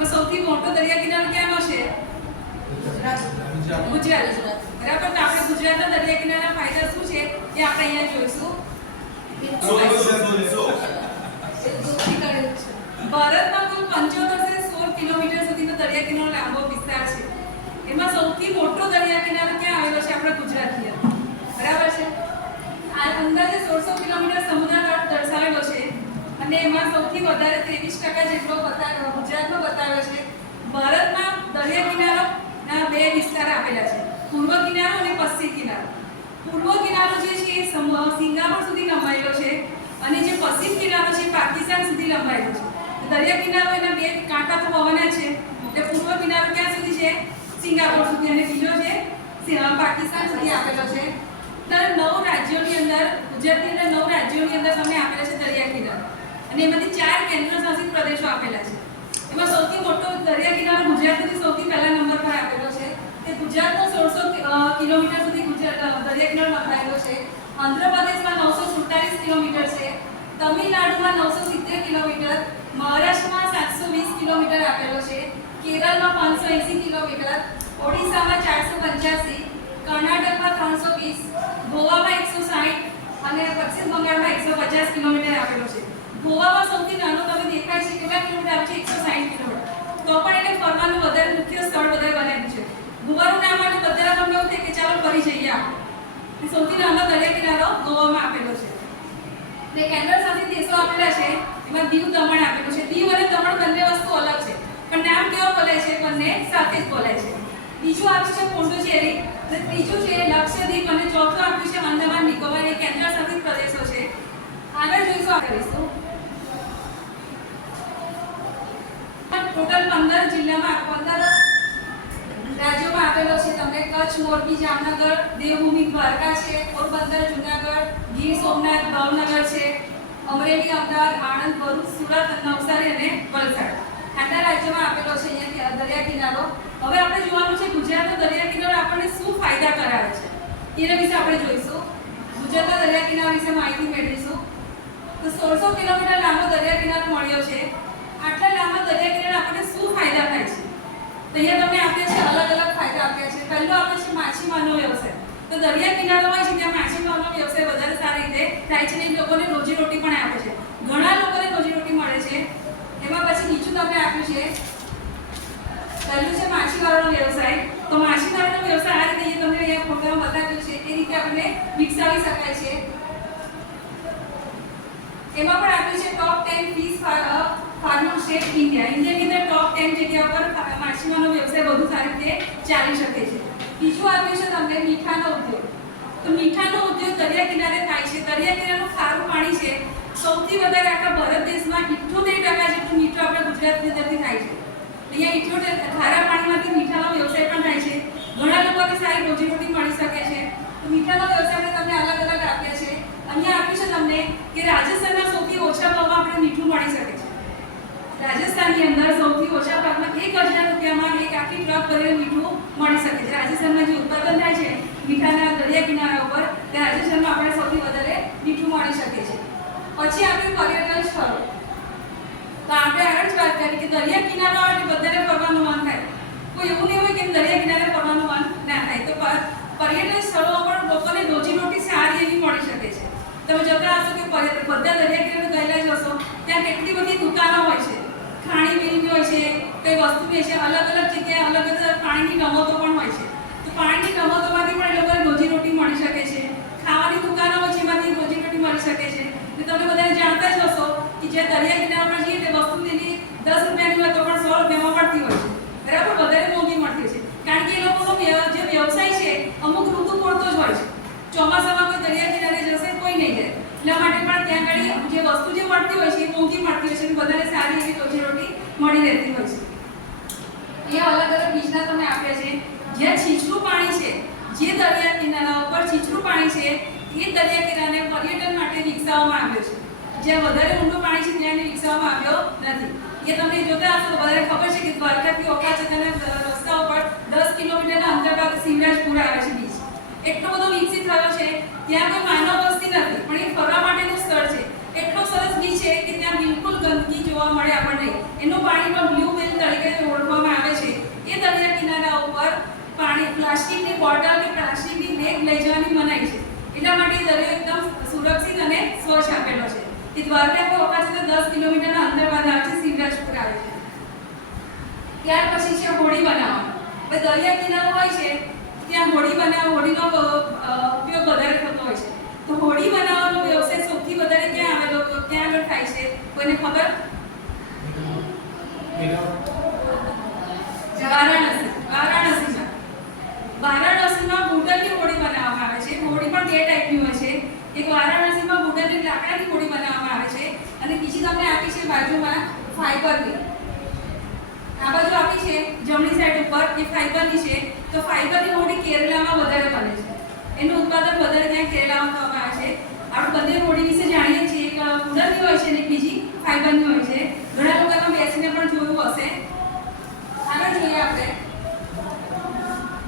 એમાં સૌથી મોટો દરિયા કિનારો ક્યાંનો છે? ગુજરાત. બરાબર? તો આપણે ગુજરાતના દરિયા કિનારાના ફાયદા શું છે એ આપણે અહીંયા જોઈશું. ભારતમાં કુલ 75 થી સોળ કિલોમીટર સુધીનો દરિયા કિનારો લાંબો વિસ્તાર છે. એમાં સૌથી મોટો દરિયા કિનારો ક્યાં આવેલો છે? આપણા ગુજરાતની બરાબર છે? આ અંદાજે સોળસો કિલોમીટર સમુદ્ર તટ દર્શાવેલો છે. અને એમાં સૌથી વધારે 23% જેટલો બતા- ગુજરાતનો બતાવ્યો છે. ભારતમાં દરિયા કિનારો બે વિસ્તાર આપેલા છે. પૂર્વ કિનારો અને પશ્ચિમ કિનારો. પૂર્વ કિનારો જે છે એ સિંગાપોર સુધી લંબાયેલો છે અને જે પશ્ચિમ કિનારો છે પાકિસ્તાન સુધી લંબાયેલો છે. દરિયા કિનારો એના બે કાંટા તો હોવાના છે. એટલે પૂર્વ કિનારો ક્યાં સુધી છે? સિંગાપોર સુધી અને બીજો છે પાકિસ્તાન સુધી આપેલો છે. દર નવ રાજ્યોની અંદર, ગુજરાતની અંદર નવ રાજ્યોની અંદર તમને આપેલા છે અને એમાંથી ચાર કેન્દ્ર શાસિત પ્રદેશો આપેલા છે. એમાં સૌથી મોટો દરિયા કિનારો ગુજરાતથી સૌથી પહેલા નંબર પર આપેલો છે. તે ગુજરાતનો સોળસો કિલોમીટર સુધી ગુજરાત દરિયા કિનારો લંબાયેલો છે. આંધ્રપ્રદેશમાં નવસો સુડતાલીસ કિલોમીટર છે. તમિલનાડુમાં નવસો સિત્તેર કિલોમીટર. મહારાષ્ટ્રમાં સાતસો વીસ કિલોમીટર આપેલો છે. કેરળમાં પાંચસો એંસી કિલોમીટર. ઓડિશામાં ચારસો પંચ્યાસી. કર્ણાટકમાં ત્રણસો વીસ. ગોવામાં એકસો સાઠ. અને પશ્ચિમ બંગાળમાં એકસો પચાસ કિલોમીટર આપેલો છે. ગોવામાં સૌથી નાનો તમે દેખાય છે કેટલા કિલોમીટર? છે એકસો સાઠ કિલોમીટર. તો પણ એને ફરવાનું વધારે મુખ્ય સ્થળ વધારે બનાવ્યું છે. ગોવાનું નામ માટે બધા તમને એવું થાય કે ચાલો ફરી જઈએ આપણે. સૌથી નાનો દરિયા કિનારો ગોવામાં આપેલો છે. ને કેન્દ્ર શાસિત દેશો આપેલા છે. એમાં દીવ દમણ આપેલું છે. દીવ અને દમણ બંને વસ્તુ અલગ છે. પણ નામ કેવા બોલાય છે? બંને સાથે જ બોલાય છે. બીજું આપ્યું છે પોંડુચેરી અને ત્રીજું છે લક્ષદ્વીપ. અને ચોથું આપ્યું છે અંદમાન નિકોબાર. એ કેન્દ્ર શાસિત પ્રદેશો છે. આગળ જોઈશું આ કરીશું જિલ્લામાં પંદર રાજ્યોમાં આપેલો છે. તમને કચ્છ, મોરબી, જામનગર, દેવભૂમિ, દ્વારકા છે, પોરબંદર, જુનાગઢ, ગીર સોમનાથ, ભાવનગર છે, અમરેલી, અમદાવાદ, આણંદ, ભરૂચ, સુરત, નવસારી અને વલસાડ. આટલા રાજ્યોમાં આપેલો છે અહીંયા દરિયા કિનારો. હવે આપણે જોવાનું છે ગુજરાતનો દરિયા કિનારો આપણને શું ફાયદા કરાવે છે? એના વિશે આપણે જોઈશું. ગુજરાતના દરિયા કિનારા વિશે માહિતી મેળવીશું. તો સોળસો કિલોમીટર લાંબો દરિયા કિનારો મળ્યો છે. લાંબા દરિયા કિનારે આપણને શું ફાયદા થાય છે? તો અહીંયા તમને આપ્યા છે અલગ અલગ ફાયદા આપ્યા છે. પહેલો આપણે છે માછીમારનો વ્યવસાય. તો દરિયા કિનારો હોય છે ત્યાં માછીમારનો વ્યવસાય વધારે સારી રીતે થાય છે ને લોકોને રોજીરોટી પણ આપે છે. ઘણા લોકોને રોજીરોટી મળે છે. એમાં પછી નીચું તમને આપ્યું છે. પહેલું છે માછીમારોનો વ્યવસાય. તો માછીમારોનો વ્યવસાય આ રીતે તમને અહીંયા ફોટામાં બતાવ્યું છે. એ રીતે આપણે વિકસાવી શકાય છે. એમાં પણ આપ્યું છે top 10 fish farmer state India ઇન્ડિયાની અંદર ટોપ 10 જગ્યા પર માછીમારનો વ્યવસાય વધુ સારી રીતે ચાલી શકે છે. બીજું આવ્યું છે તમને મીઠાનો ઉદ્યોગ. તો મીઠાનો ઉદ્યોગ દરિયા કિનારે થાય છે. દરિયા કિનારાનું ખારું પાણી છે. સૌથી વધારે આપણા ભારત દેશમાં 78% જેટલું મીઠું આપણા ગુજરાતની અંદરથી થાય છે. અહીંયા 78 ખારા પાણીમાંથી મીઠાનો વ્યવસાય પણ થાય છે. ઘણા લોકોને સારી રોજીરોટી મળી શકે છે. તો મીઠાનો વ્યવસાય તમને અલગ અલગ આપ્યા છે. અહીંયા આપ્યું છે તમને કે રાજસ્થાનના સૌથી ઓછા ભાવમાં આપણે મીઠું મળી શકે છે. રાજસ્થાનની અંદર સૌથી ઓછા ભાગમાં એક હજાર રૂપિયામાં એક આખી ટ્રક ભરેલું મીઠું મળી શકે છે. રાજસ્થાનમાં જે ઉત્પાદન થાય છે, મીઠાના દરિયા કિનારા ઉપર, તે રાજસ્થાનમાં આપણે સૌથી વધારે મીઠું મળી શકે છે. પછી આપણે પર્યટન સ્થળો. તો આપણે આગળ જ વાત કરી કે દરિયા કિનારા એટલે બધાને ફરવાનું મન થાય. કોઈ એવું નહીં હોય કે દરિયા કિનારે ફરવાનું મન ના થાય. તો પર્યટન સ્થળો પણ લોકોને રોજીરોટી સારી એવી મળી શકે છે. તમે જતા હશો કે બધા દરિયા કિનારે ગયેલા જ હશો. ત્યાં કેટલી બધી દુકાનો ખાણીપીણીની હોય છે, કઈ વસ્તુ વેચે અલગ અલગ જગ્યાએ અલગ અલગ પાણીની રમતો પણ હોય છે. તો પાણીની રમતોમાંથી પણ એ લોકોને રોજીરોટી મળી શકે છે. ખાવાની દુકાનો હોય છે એમાંથી રોજીરોટી મળી શકે છે. તો તમે બધાને જાણતા જ હશો કે જે દરિયા કિનારા પર જઈએ તે વસ્તુ તેની દસ રૂપિયાની હોય તો પણ સો રૂપિયામાં મળતી હોય છે. બરાબર? વધારે મોંઘી મળતી છે. કારણ કે એ લોકોનો જે વ્યવસાય છે, અમુક ઋતુ પૂરતો જ હોય છે. ચોમાસામાં કોઈ દરિયા કિનારે જશે, કોઈ નહીં જાય. એટલા માટે પણ ત્યાં આગળ જે વસ્તુ જે મળતી હોય છે, એ મોંઘી મળતી હોય છે બધાને સારી એવી રોજીરોટી મળી રહેતી હોય છે. એ અલગ અલગ બીજના તમે આપ્યા છે. જ્યાં છીછરું પાણી છે, જે દરિયા કિનારા ઉપર છીછરું પાણી છે, એ દરિયા કિનારાને પર્યટન માટે વિકસાવવામાં આવ્યો છે. જ્યાં વધારે ઊંડું પાણી છે, ત્યાં વિકસાવવામાં આવ્યો નથી. એ તમને જોતા હશો બધાને ખબર છે કે દ્વારકાથી ઓખા જતાના રસ્તા ઉપર દસ કિલોમીટરના અંતર પર શિવરાજપુર આવે છે બીચ એટલો બધો વિકસિત થયો છે. ત્યાં કોઈ માનવ વસ્તી નથી પણ એ ફરવા માટેનું સ્થળ છે એટલો સરસ બીચ છે કે ત્યાં બિલકુલ ગંદકી જોવા મળે આપણને એનું પાણી પણ બ્લુ વેલ તરીકે ઓળખવામાં આવે છે એ દરિયા કિનારા ઉપર પાણી પ્લાસ્ટિકની બોટલ કે પ્લાસ્ટિકની બેગ લઈ જવાની મનાઈ છે. એટલા માટે દરિયો એકદમ સુરક્ષિત અને સ્વચ્છ આપેલો છે. તે દ્વારકા છે તો દસ કિલોમીટરના અંદર બાદ આવે છે શિવરાજપુર આવે છે. ત્યાર પછી છે હોળી બનાવવાનું હવે દરિયા કિનારો હોય છે ત્યાં હોળી બનાવ હોળીનો અ, અ, ઉપયોગ વધારે થતો હોય છે. તો હોળી બનાવવાનો વ્યવસાય સૌથી વધારે ક્યાં આવેલો? ક્યાં આગળ થાય છે. કોઈને ખબર? વારાણસી વારાણસીમાં વારાણસીમાં બુડલની હોળી બનાવવામાં આવે છે હોળી પણ બે ટાઈપની હોય છે. એક વારાણસીમાં બુડલની લાકડાની હોળી બનાવવામાં આવે છે અને બીજી તમને આપી છે બાજુમાં ફાઈબરની આ બાજુ આપી છે જમણી સાઈડ ઉપર એ ફાઈબરની છે. તો ફાઈબરની હોડી કેરલામાં વધારે બને છે. એનું ઉત્પાદન વધારે ત્યાં કેરલામાં થવામાં આવે છે. આપણે બંને હોડી વિશે જાણીએ છીએ એક ઉડલની હોય છે અને બીજી ફાઈબરની હોય છે. ઘણા લોકોમાં બેસીને પણ જોયું હશે. આગળ જોઈએ આપણે.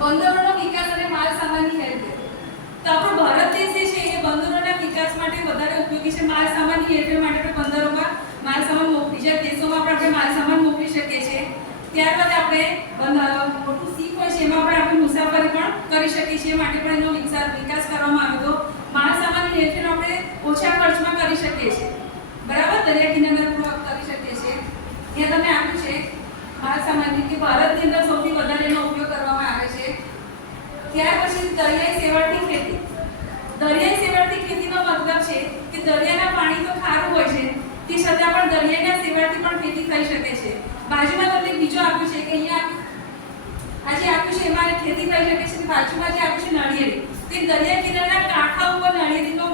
બંદરોનો વિકાસ અને માલ સામાનની હેરફેર તો આપણો ભારત દેશ જે છે એ બંદરોના વિકાસ માટે વધારે ઉપયોગી છે. માલ સામાનની હેરફેર માટે બંદરોમાં માલ સામાન મોક- બીજા દેશોમાં પણ આપણે માલ સામાન મોકલી શકીએ છીએ. ત્યારબાદ આપણે મોટું હોય છે, એમાં પણ આપણે મુસાફરી પણ કરી શકીએ છીએ. માટે પણ એનો વિકાસ કરવામાં આવ્યો તો માલ હેરફેર આપણે ઓછા ખર્ચમાં કરી શકીએ છીએ. બરાબર? દરિયા કરી શકીએ છીએ. ત્યાં તમે આપ્યું છે માલ કે ભારતની અંદર સૌથી વધારે એનો ઉપયોગ કરવામાં આવે છે ત્યાર પછી દરિયાઈ સેવાળની ખેતી. દરિયાઈ સેવાળની ખેતીનો મતલબ છે કે દરિયાના પાણી તો ખારું હોય છે, તે છતાં પણ દરિયાના સેવાળથી પણ ખેતી થઈ શકે છે. બાજુમાં તમને બીજો આપ્યું છે કે અહીંયા આ જે આપ્યું છે, એમાં ખેતી થઈ શકે છે, બાજુમાં જે આપ્યું છે નાળિયેરી. તે દરિયા કિનારાના કાંઠા ઉપર નાળિયેરીનો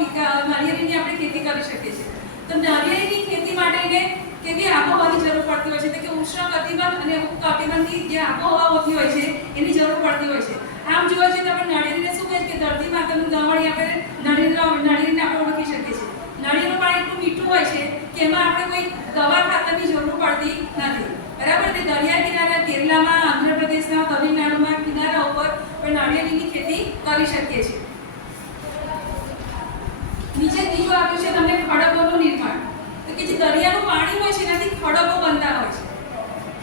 નાળિયેરીની આપણે ખેતી કરી શકીએ છીએ. તો નાળિયેરીની ખેતી માટે કેવી આબોહવાની જરૂર પડતી હોય છે? કે ઉષ્ણ કટિબંધ અને ઉપકટિબંધની જે આબોહવા હોતી હોય છે, એની જરૂર પડતી હોય છે. આમ જોવા જઈએ તો આપણે નળીને શું કહે કે ધરતી માતાનું દમણી આપણે નળીને નળીને આપણે ઓળખી શકીએ છીએ. નળીનું પાણી એટલું મીઠું હોય છે કે એમાં આપણે કોઈ દવા ખાતરની જરૂર પડતી નથી. બરાબર? તે દરિયા કિનારા, કેરલામાં, આંધ્રપ્રદેશના, તમિલનાડુમાં કિનારા ઉપર પણ નાળિયેરીની ખેતી કરી શકીએ છીએ. નીચે ત્રીજું આપ્યું છે, તમને ખડકોનું નિર્માણ. તો કે જે દરિયાનું પાણી હોય છે, એનાથી ખડકો બનતા હોય છે.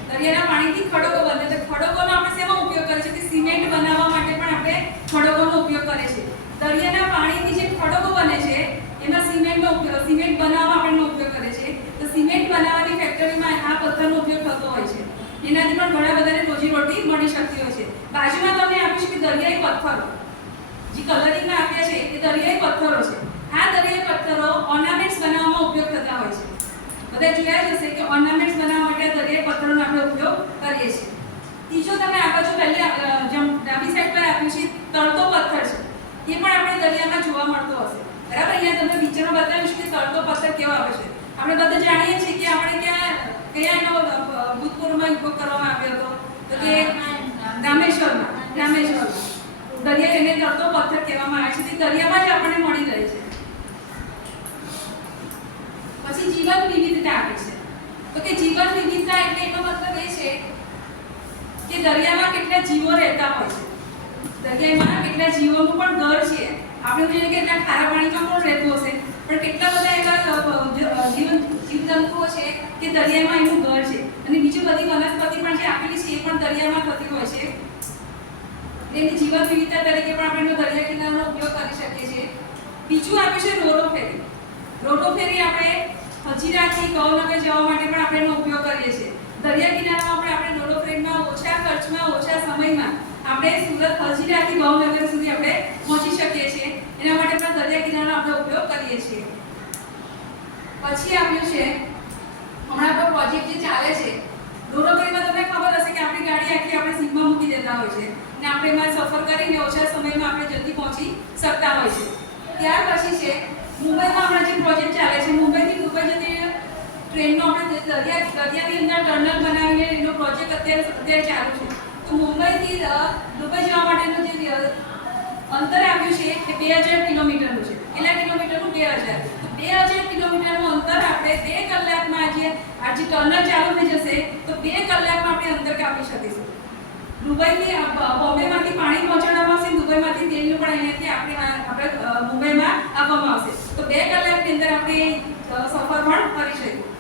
દરિયાના પાણીથી ખડકો બને તો ખડકોનો આપણે શેમાં ઉપયોગ કરીએ છીએ કે સિમેન્ટ બનાવવા માટે પણ આપણે ખડકોનો ઉપયોગ કરે છે. દરિયાના પાણીથી જે ખડકો બને છે, એમાં સિમેન્ટનો ઉપયોગ, સિમેન્ટ બનાવવા આપણે ઉપયોગ કરે છે. તો સિમેન્ટ બનાવવાની ફેક્ટરીમાં આ પથ્થરનો ઉપયોગ થતો હોય છે. એનાથી પણ ઘણા બધાને રોજીરોટી મળી શકતી હોય છે. બાજુમાં તમને આપ્યું છે કે દરિયાઈ પથ્થરો. જે કલરિંગમાં આપ્યા છે, એ દરિયાઈ પથ્થરો છે. આ દરિયાઈ પથ્થરો ઓર્નામેન્ટ્સ બનાવવામાં ઉપયોગ થતા હોય છે. બધા જોયા જ હશે કે ઓર્નામેન્ટ્સ બનાવવા માટે દરિયાઈ પથ્થરોનો આપણે ઉપયોગ કરીએ છીએ. ત્રીજો તમે આ બાજુ પહેલે ડાબી સાઈડ પર આપ્યું છે, તળતો પથ્થર છે. એ પણ આપણે દરિયામાં જોવા મળતો હશે. બરાબર? અહીંયા તમને પિક્ચરમાં બતાવ્યું છે કે તળતો પથ્થર કેવો આવે છે. આપણે બધા જાણીએ છીએ કે આપણે ક્યાં કયા એનો ભૂતપૂર્વમાં ઉપયોગ કરવામાં આવ્યો હતો? તો કે રામેશ્વરમાં રામેશ્વરમાં. દરિયા એને તળતો પથ્થર કહેવામાં આવે છે. તે દરિયામાં જ આપણને મળી રહે છે. પછી જીવન વિવિધતા આપે છે. તો કે જીવન વિવિધતા એટલે એનો મતલબ એ છે કે દરિયામાં કેટલા જીવો રહેતા હોય છે. દરિયામાં કેટલા જીવોનું પણ ઘર છે. આપણે જોઈએ કે એટલા ખારા પાણીમાં કોણ રહેતું હશે? પણ કેટલા બધા એવા જીવન જીવતંતુઓ છે કે દરિયામાં એનું ઘર છે. અને બીજી બધી વનસ્પતિ પણ જે આપેલી છે એ પણ દરિયામાં થતી હોય છે. એની જીવન વિવિધતા તરીકે પણ આપણે દરિયા કિનારાનો ઉપયોગ કરી શકીએ છીએ. બીજું આપે છે રોરો ફેરી રોરો ફેરી આપણે હજીરાથી ભાવનગર જવા માટે પણ આપણે એનો ઉપયોગ કરીએ છીએ. દરિયા કિનારામાં આપણે આપણે રોરો ઓછા ખર્ચમાં ઓછા સમયમાં આપણે સુરત હજીરાથી ભાવનગર સુધી આપણે પહોંચી શકીએ છીએ. એના માટે પણ દરિયા કિનારાનો આપણે ઉપયોગ કરીએ છીએ. પછી આવ્યું છે, હમણાં આપણો પ્રોજેક્ટ જે ચાલે છે દોરોગરીમાં તમને ખબર હશે કે આપણી ગાડી આખી આપણે સીમમાં મૂકી દેતા હોય છે ને આપણે એમાં સફર કરીને ઓછા સમયમાં આપણે જલ્દી પહોંચી શકતા હોય છે. ત્યાર પછી છે, મુંબઈમાં હમણાં જે પ્રોજેક્ટ ચાલે છે, મુંબઈથી દુબઈ જતી ટ્રેનનો આપણે દરિયા દરિયાની અંદર ટર્નલ બનાવીને એનો પ્રોજેક્ટ અત્યારે અત્યારે ચાલુ છે. તો મુંબઈથી દુબઈ જવા માટેનું જે અંતર આપ્યું છે એ બે હજાર કિલોમીટરનું છે. કેટલા કિલોમીટરનું? બે હજાર. તો બે હજાર કિલોમીટરનું અંતર આપણે બે કલાકમાં આજે આજે ટર્નલ ચાલુ થઈ જશે, તો બે કલાકમાં આપણે અંતર કાપી શકીશું. દુબઈથી બોમ્બેમાંથી પાણી પહોંચાડવામાં આવશે દુબઈમાંથી તેલનું પણ અહીંયાથી આપણે આપણે મુંબઈમાં આપવામાં આવશે. તો બે કલાકની અંદર આપણે સફર પણ કરી શકીએ.